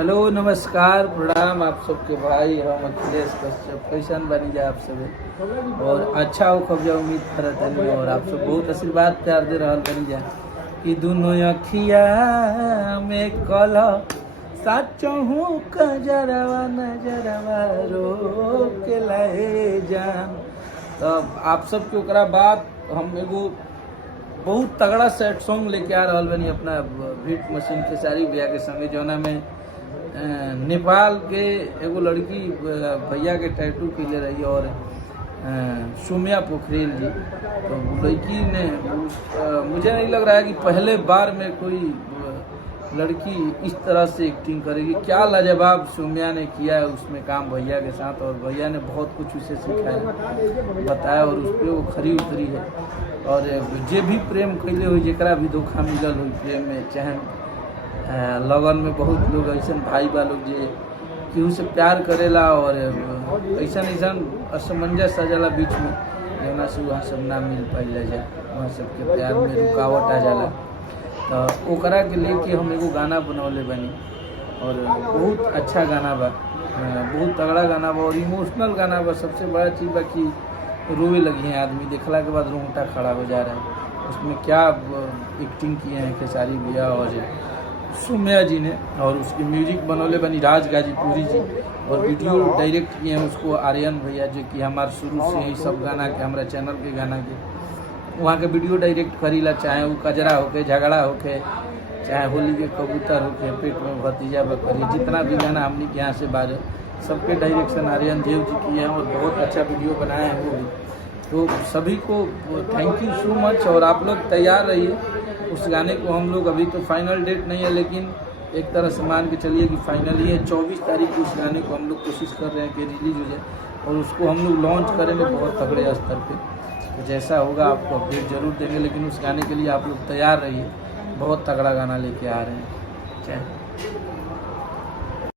Hello नमस्कार प्रणाम आप सबके भाई हम अखिलेश कश्यप कैसन बनी जाए आप सब और अच्छा हो कब्जा उम्मीद करत हनी और आप सब बहुत आशीर्वाद प्यार दे रहा बनी जाए कि दोनों अखिया में कल साचो हूँ कजरवा नजरवा रो के लाए जान। तो आप सबके ओकरा बाद हम एगो बहुत तगड़ा सेट सॉन्ग लेके आ रहा बनी अपना बीट मशीन के सारी भैया के संगे जौना में नेपाल के एगो लड़की भैया के टैटू कैले रही और सोम्या पोखरेल जी। तो लड़की ने मुझे नहीं लग रहा है कि पहले बार में कोई लड़की इस तरह से एक्टिंग करेगी। क्या लाजवाब सोम्या ने किया है उसमें काम भैया के साथ और भैया ने बहुत कुछ उसे सिखाया बताया और उस पर वो खरी उतरी है। और जे भी प्रेम कैले हुई जरा भी धोखा मिलल हुई प्रेम में चाहे लगन में बहुत लोग ऐसा भाई बा लोग जे केहू से प्यार करेला और ऐसा असमंजस आ जाला बीच में जहाँ से वहाँ सब ना मिल पाइल जाए वहाँ सबके प्यार में रुकावट आ जाला। तो ओकरा के लेके हम एगो गाना बनौले बनी और बहुत अच्छा गाना बा, बहुत तगड़ा गाना बा और इमोशनल गाना बा। सबसे बड़ा चीज़ बा कि रोवे लगी हैं आदमी देखला के बाद रोंगटा खड़ा हो जा रहा है। उसमें क्या एक्टिंग किए हैं खेसारी भैया और सोम्या जी ने और उसकी म्यूजिक बनौले बनी राज गाजीपुरी जी और वीडियो डायरेक्ट किए हैं उसको आर्यन भैया जो कि हमारे शुरू से ही सब गाना के हमारा चैनल के गाना के वहाँ के वीडियो डायरेक्ट करीला, चाहे वो कजरा होके झगड़ा होके चाहे होली के कबूतर होके पेट में भतीजा बकरी जितना भी गाना हमने के यहाँ से बाजे सबके डायरेक्शन आर्यन देव जी किए हैं और बहुत अच्छा वीडियो बनाए हैं वो भी। तो सभी को थैंक यू सो मच और आप लोग तैयार रहिए उस गाने को। हम लोग अभी तो फाइनल डेट नहीं है लेकिन एक तरह से मान के चलिए कि फाइनल ही है। 24 तारीख को उस गाने को हम लोग कोशिश कर रहे हैं कि रिलीज हो जाए और उसको हम लोग लॉन्च करेंगे बहुत तगड़े स्तर पे। तो जैसा होगा आपको अपडेट जरूर देंगे लेकिन उस गाने के लिए आप लोग तैयार रहिए, बहुत तगड़ा गाना लेके आ रहे हैं।